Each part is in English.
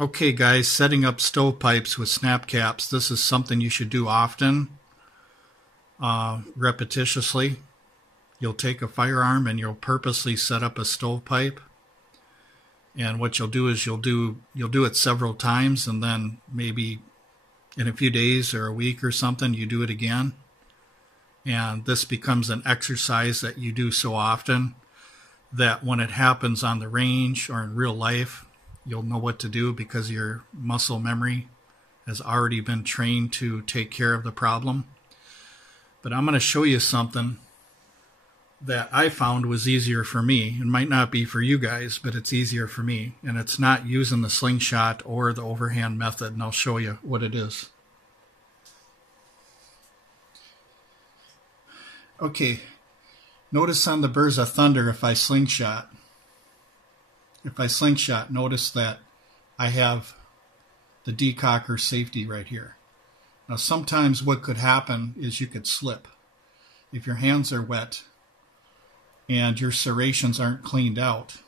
Okay guys, setting up stovepipes with snap caps. This is something you should do often, repetitiously. You'll take a firearm and you'll purposely set up a stovepipe. And what you'll do is you'll do it several times, and then maybe in a few days or a week or something you do it again. And this becomes an exercise that you do so often that when it happens on the range or in real life, you'll know what to do because your muscle memory has already been trained to take care of the problem. But I'm going to show you something that I found was easier for me. It might not be for you guys, but it's easier for me. And it's not using the slingshot or the overhand method, and I'll show you what it is. Okay, notice on the Bersa Thunder, if I slingshot, notice that I have the decocker safety right here. Now sometimes what could happen is you could slip. If your hands are wet and your serrations aren't cleaned out,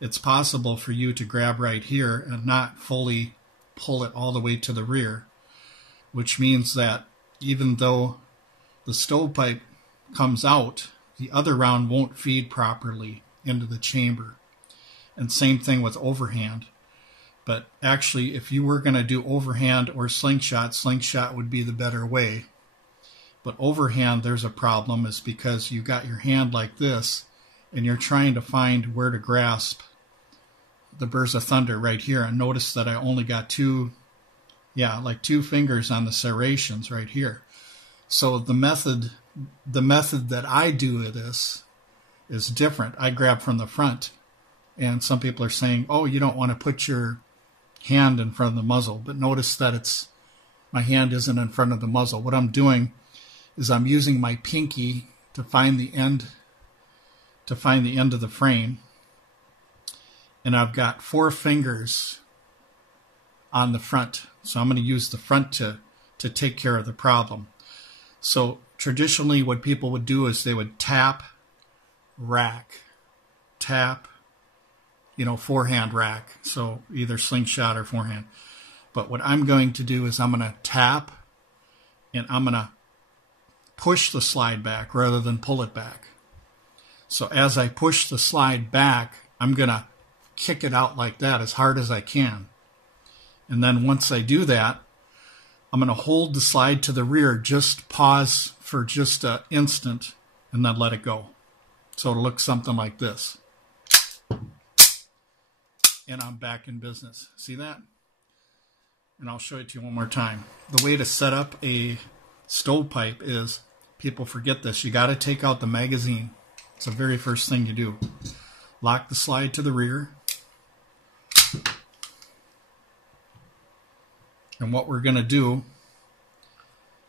it's possible for you to grab right here and not fully pull it all the way to the rear, which means that even though the stovepipe comes out, the other round won't feed properly into the chamber. And same thing with overhand. But actually, if you were going to do overhand or slingshot, slingshot would be the better way. But overhand, there's a problem, is because you got your hand like this and you're trying to find where to grasp the Bersa Thunder right here. And notice that I only got two fingers on the serrations right here. So the method that I do this is different. I grab from the front. And some people are saying, oh, you don't want to put your hand in front of the muzzle. But notice that my hand isn't in front of the muzzle. What I'm doing is I'm using my pinky to find the end of the frame. And I've got 4 fingers on the front. So I'm going to use the front to take care of the problem. So traditionally what people would do is they would tap, rack, tap, forehand rack. So either slingshot or forehand. But what I'm going to do is I'm going to tap and I'm going to push the slide back rather than pull it back. So as I push the slide back, I'm going to kick it out like that as hard as I can. And then once I do that, I'm going to hold the slide to the rear, just pause for just an instant, and then let it go. So it'll look something like this. And I'm back in business. See that? And I'll show it to you one more time. The way to set up a stovepipe is, people forget this, you got to take out the magazine. It's the very first thing you do. Lock the slide to the rear. And what we're going to do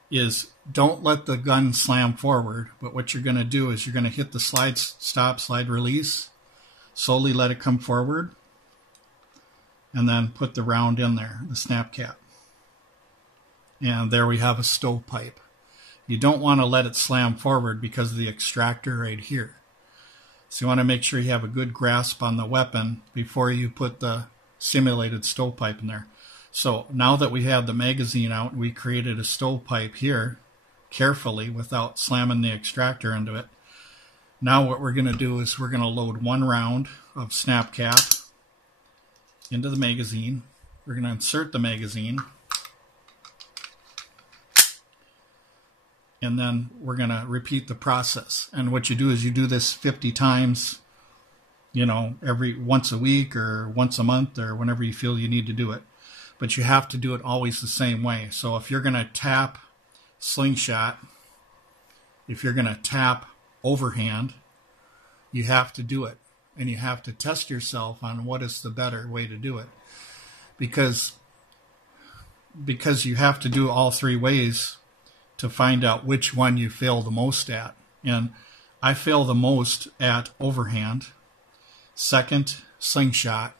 is don't let the gun slam forward, but what you're going to do is you're going to hit the slide stop, slide release, slowly let it come forward, and then put the round in there, the snap cap. And there we have a stovepipe. You don't want to let it slam forward because of the extractor right here. So you want to make sure you have a good grasp on the weapon before you put the simulated stovepipe in there. So now that we have the magazine out, we created a stovepipe here carefully without slamming the extractor into it. Now what we're going to do is we're going to load 1 round of snap cap into the magazine. We're going to insert the magazine. And then we're going to repeat the process. And what you do is you do this 50 times, once a week or once a month or whenever you feel you need to do it. But you have to do it always the same way. So if you're going to tap slingshot, if you're going to tap overhand, you have to do it. And you have to test yourself on what is the better way to do it. Because you have to do all 3 ways to find out which one you fail the most at. And I fail the most at overhand, second slingshot,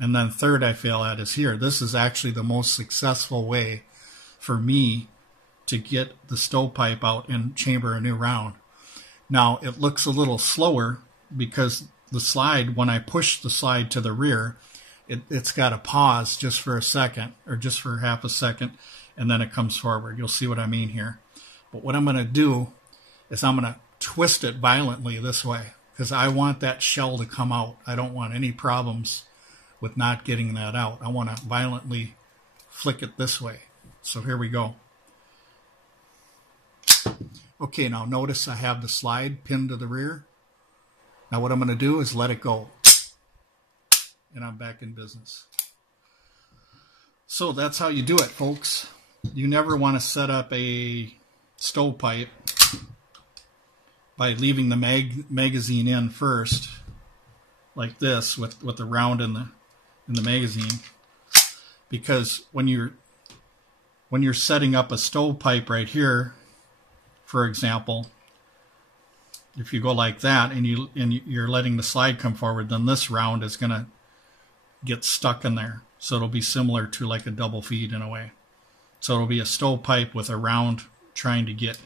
and then third I fail at is here. This is actually the most successful way for me to get the stovepipe out and chamber a new round. Now it looks a little slower because the slide, when I push the slide to the rear, it's got to pause just for a second or just for half a second, and then it comes forward. You'll see what I mean here. But what I'm going to do is I'm going to twist it violently this way because I want that shell to come out. I don't want any problems with not getting that out. I want to violently flick it this way. So here we go. Okay, now notice I have the slide pinned to the rear. Now what I'm going to do is let it go. And I'm back in business. So that's how you do it, folks. You never want to set up a stovepipe by leaving the magazine in first, like this, with the round in the magazine, because when you're setting up a stovepipe right here, for example, if you go like that and you're letting the slide come forward, then this round is going to get stuck in there. So it'll be similar to like a double feed in a way. So it'll be a stovepipe with a round trying to get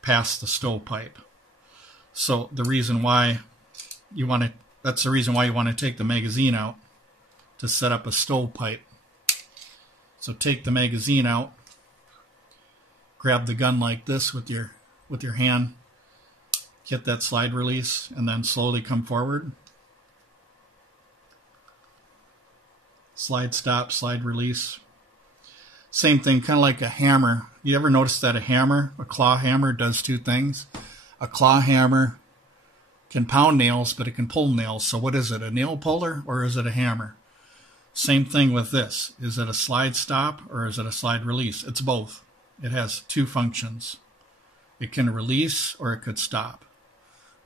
past the stovepipe. So the reason why that's the reason why you want to take the magazine out to set up a stovepipe. So take the magazine out, grab the gun like this with your hand, get that slide release, and then slowly come forward. Slide stop, slide release. Same thing, kind of like a hammer. You ever notice that a claw hammer, does two things? A claw hammer can pound nails, but it can pull nails. So what is it, a nail puller or is it a hammer? Same thing with this. Is it a slide stop or is it a slide release? It's both. It has two functions. It can release or it could stop.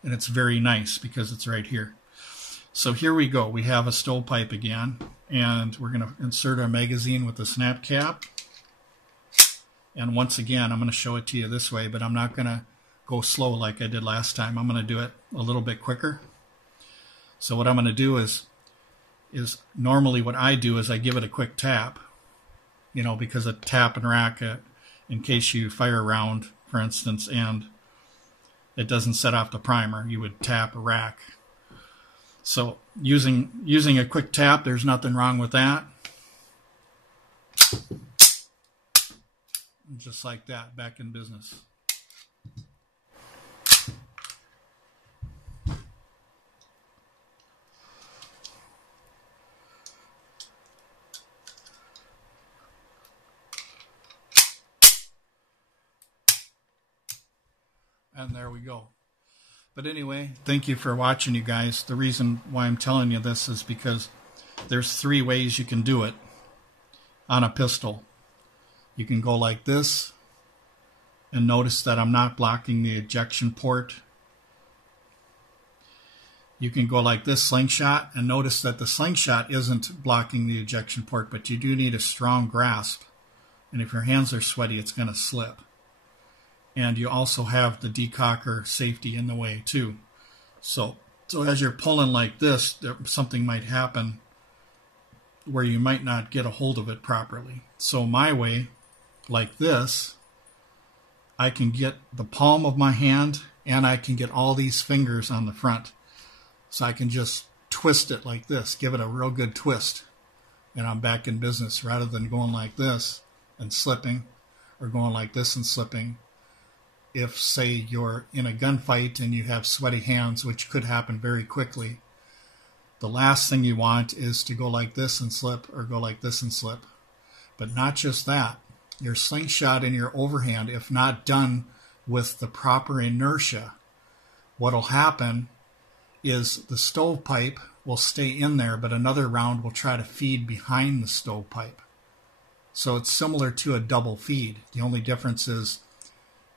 And it's very nice because it's right here. So here we go. We have a stovepipe again. And we're going to insert our magazine with the snap cap. And once again, I'm going to show it to you this way, but I'm not going to go slow like I did last time. I'm going to do it a little bit quicker. So what I'm going to do is normally what I do is I give it a quick tap, because a tap and rack, in case you fire a round, for instance, and it doesn't set off the primer, you would tap a rack. So using a quick tap, there's nothing wrong with that. Just like that, back in business. And there we go. But anyway, thank you for watching, you guys. The reason why I'm telling you this is because there's 3 ways you can do it on a pistol. You can go like this, and notice that I'm not blocking the ejection port. You can go like this, slingshot, and notice that the slingshot isn't blocking the ejection port, but you do need a strong grasp. And if your hands are sweaty, it's going to slip. And you also have the decocker safety in the way too. So as you're pulling like this, something might happen where you might not get a hold of it properly. So my way, like this, I can get the palm of my hand and I can get all these fingers on the front. So I can just twist it like this, give it a real good twist, and I'm back in business, rather than going like this and slipping, or going like this and slipping. If, say, you're in a gunfight and you have sweaty hands, which could happen very quickly, the last thing you want is to go like this and slip, or go like this and slip. But not just that. Your slingshot and your overhand, if not done with the proper inertia, what'll happen is the stovepipe will stay in there, but another round will try to feed behind the stovepipe. So it's similar to a double feed. The only difference is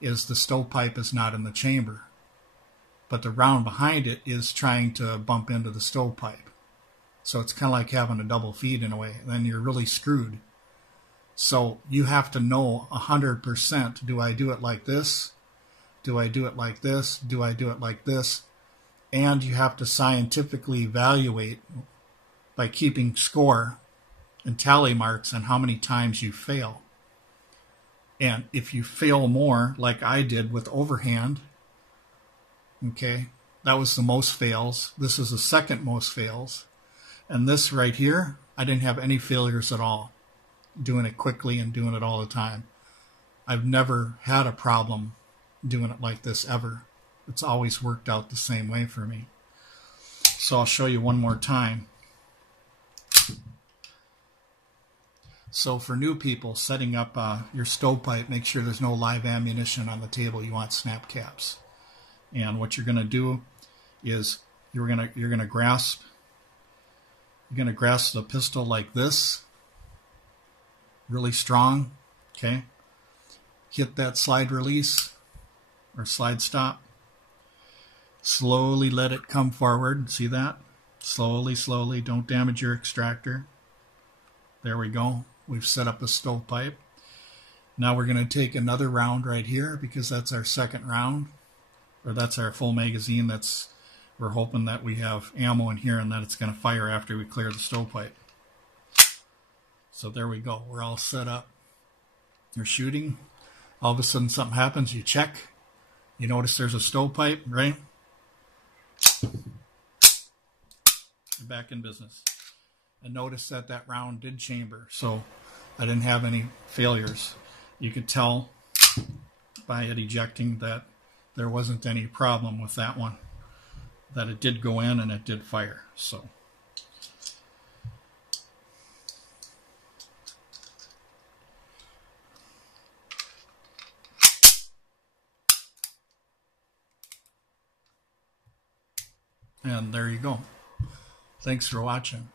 the stovepipe is not in the chamber, but the round behind it is trying to bump into the stovepipe. So it's kind of like having a double feed in a way. Then you're really screwed. So you have to know 100%, do I do it like this? Do I do it like this? Do I do it like this? And you have to scientifically evaluate by keeping score and tally marks on how many times you fail. And if you fail more, like I did with overhand, okay, that was the most fails. This is the second most fails. And this right here, I didn't have any failures at all, doing it quickly and doing it all the time. I've never had a problem doing it like this ever. It's always worked out the same way for me. So I'll show you one more time. So for new people, setting up your stovepipe, make sure there's no live ammunition on the table. You want snap caps. And what you're going to do is you're going to grasp the pistol like this, really strong. Okay, hit that slide release or slide stop. Slowly let it come forward. See that? Slowly, slowly. Don't damage your extractor. There we go. We've set up a stovepipe. Now we're going to take another round right here because that's our second round, or that's our full magazine. We're hoping that we have ammo in here and that it's going to fire after we clear the stovepipe. So there we go. We're all set up. You're shooting. All of a sudden something happens. You check. You notice there's a stovepipe, right? You're back in business. And notice that that round did chamber, so I didn't have any failures. You could tell by it ejecting that there wasn't any problem with that one, that it did go in and it did fire. So and there you go. Thanks for watching.